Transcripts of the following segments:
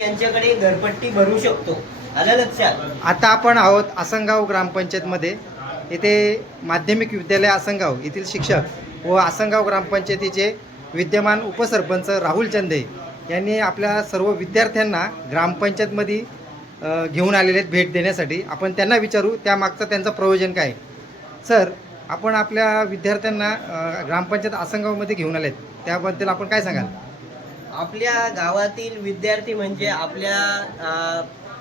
यांच्याकडे घरपट्टी भरू शकतो. आलं लक्षात? आता आपण आहोत आसनगाव ग्रामपंचायतमध्ये. येथे माध्यमिक विद्यालय आसनगाव येथील शिक्षक व आसनगाव ग्रामपंचायतीचे विद्यमान उपसरपंच राहुल चंदे यांनी आपल्या सर्व विद्यार्थ्यांना ग्रामपंचायतमध्ये अ, घेऊन आलेले आहेत भेट देण्यासाठी. आपण त्यांना विचारू त्यामागचं त्यांचं प्रयोजन काय? सर आपण आपल्या विद्यार्थ्यांना अ, ग्रामपंचायत आसनगावमध्ये घेऊन आलेत. त्याबद्दल आपण काय सांगाल? आपल्या गावातील विद्यार्थी म्हणजे आपल्या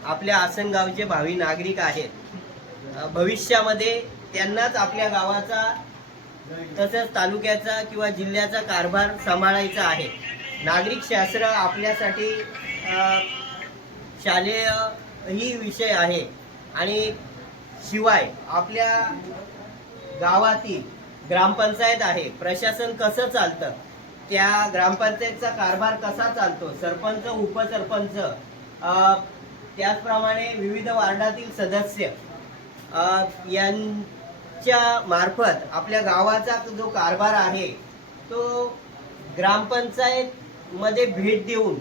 आपल्या आसनगावचे भावी नागरिक आहेत. भविष्यामध्ये त्यांनाच आपल्या गावाचा तसंच तालुक्याचा किंवा जिल्ह्याचा कारभार सांभाळायचा आहे. नागरिक शास्त्र आपल्यासाठी शालेय ही विषय आहे. आणि शिवाय आपल्या गावातील ग्रामपंचायत आहे. प्रशासन कसं चालतं? त्या ग्रामपंचायतचा कारभार कसा चालतो? सरपंच उपसरपंच त्याचप्रमाणे विविध वार्डातील सदस्य यांच्या मार्फत आपल्या गावाचा जो कारभार आहे तो ग्रामपंचायतमध्ये भेट देऊन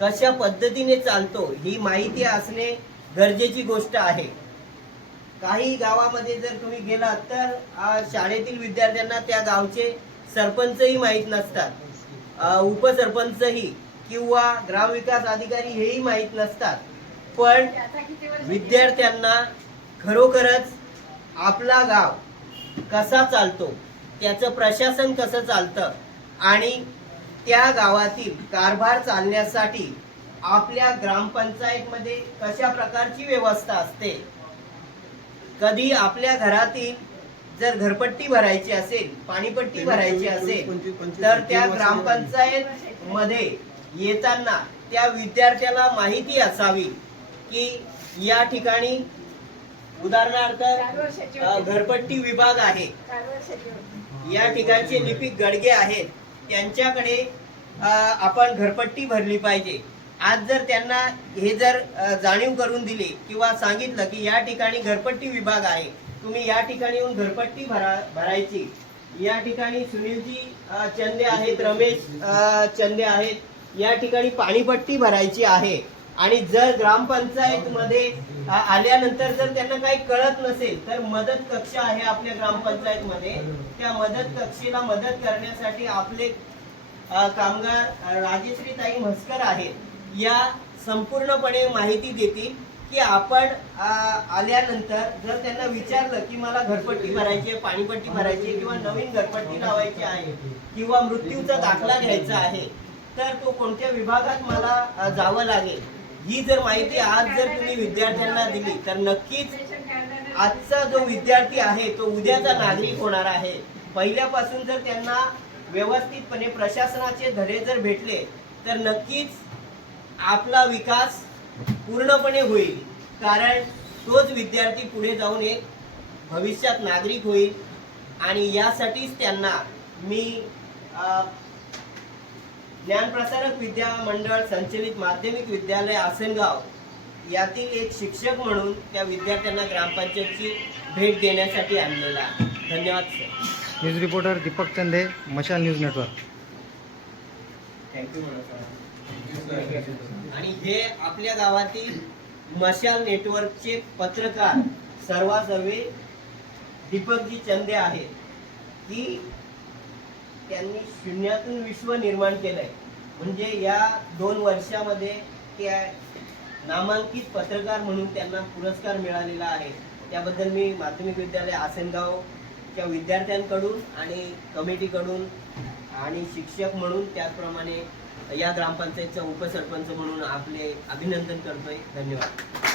कशा पद्धतीने चालतो ही माहिती असणे गरजेची गोष्ट आहे. काही गावामध्ये जर तुम्ही गेलात तर शाळेतील विद्यार्थ्यांना त्या गावचे सरपंचही माहीत नसतात. उपसरपंचही किंवा ग्रामविकास अधिकारी हेही माहीत नसतात. पण विद्यार्थ्यांना खरोखरच आपला गाव कसा चालतो त्याचं प्रशासन कसं चालतं आणि त्या गावातील कारभार चालण्यासाठी आपल्या ग्रामपंचायतमध्ये कशा प्रकारची व्यवस्था असते कधी आपल्या घरातील जर घरपट्टी भरायची असेल पाणीपट्टी भरायची असेल तर त्या ग्रामपंचायत मध्ये येताना त्या विद्यार्थ्याला माहिती असावी की या ठिकाणी उदाहरणार्थ घरपट्टी विभाग आहे. या ठिकाणचे लिपिक गडगे आहेत. त्यांच्याकडे आपण घरपट्टी भरली पाहिजे. आज जर त्यांना हे जर जाणीव करून दिली किंवा सांगितलं की या ठिकाणी घरपट्टी विभाग आहे तुम्ही या ठिकाणी येऊन घरपट्टी भरा भरायची. या ठिकाणी सुनीलजी चंदे आहेत रमेश चंदे आहेत. या ठिकाणी पाणीपट्टी भरायची आहे. आणि जर ग्रामपंचायत मध्ये आल्यानंतर जर त्यांना काही कळत नसेल तर मदत कक्ष आहे आपल्या ग्रामपंचायत मध्ये त्या मदत कक्षेला मदत करण्यासाठी आपले कामगार राजेश्री ताई म्हस्कर आहेत. या संपूर्णपणे माहिती देतील. की आपण आल्यानंतर जर त्यांना विचारलं की मला घरपट्टी भरायची आहे पाणीपट्टी भरायची आहे किंवा नवीन घरपट्टी लावायची आहे किंवा मृत्यूचा दाखला घ्यायचा आहे तर तो कोणत्या विभागात मला जावं लागेल? ही जर माहिती आज जर तुम्ही विद्यार्थ्यांना दिली तर नक्कीच आजचा जो विद्यार्थी आहे तो उद्याचा नागरिक होणार आहे. पहिल्यापासून जर त्यांना व्यवस्थितपणे प्रशासनाचे धडे जर भेटले तर नक्कीच आपला विकास पूर्णपणे होईल. कारण तोच विद्यार्थी पुढे जाऊन एक भविष्यात नागरिक होईल. आणि यासाठीच त्यांना मी ज्ञानप्रसारक विद्या मंडळ संचलित माध्यमिक विद्यालय आसनगाव यातील एक शिक्षक म्हणून त्या विद्यार्थ्यांना ग्रामपंचायतची भेट देण्यासाठी आणलेला आहे. धन्यवाद सर. न्यूज रिपोर्टर दीपक चंदे मशाल न्यूज नेटवर्क. थँक्यू आणि हे आपल्या गावातील मशाल नेटवर्कचे पत्रकार सर्वासर्वे दीपकजी चंदे आहेत. की त्यांनी शून्यातून विश्व निर्माण केलंय. म्हणजे या दोन वर्षामध्ये त्या नामांकित पत्रकार म्हणून त्यांना पुरस्कार मिळालेला आहे. त्याबद्दल मी माध्यमिक विद्यालय आसनगावच्या विद्यार्थ्यांकडून आणि कमिटीकडून आणि शिक्षक म्हणून त्याचप्रमाणे या ग्रामपंचायतचा उपसरपंच म्हणून आपले अभिनंदन करतोय. धन्यवाद.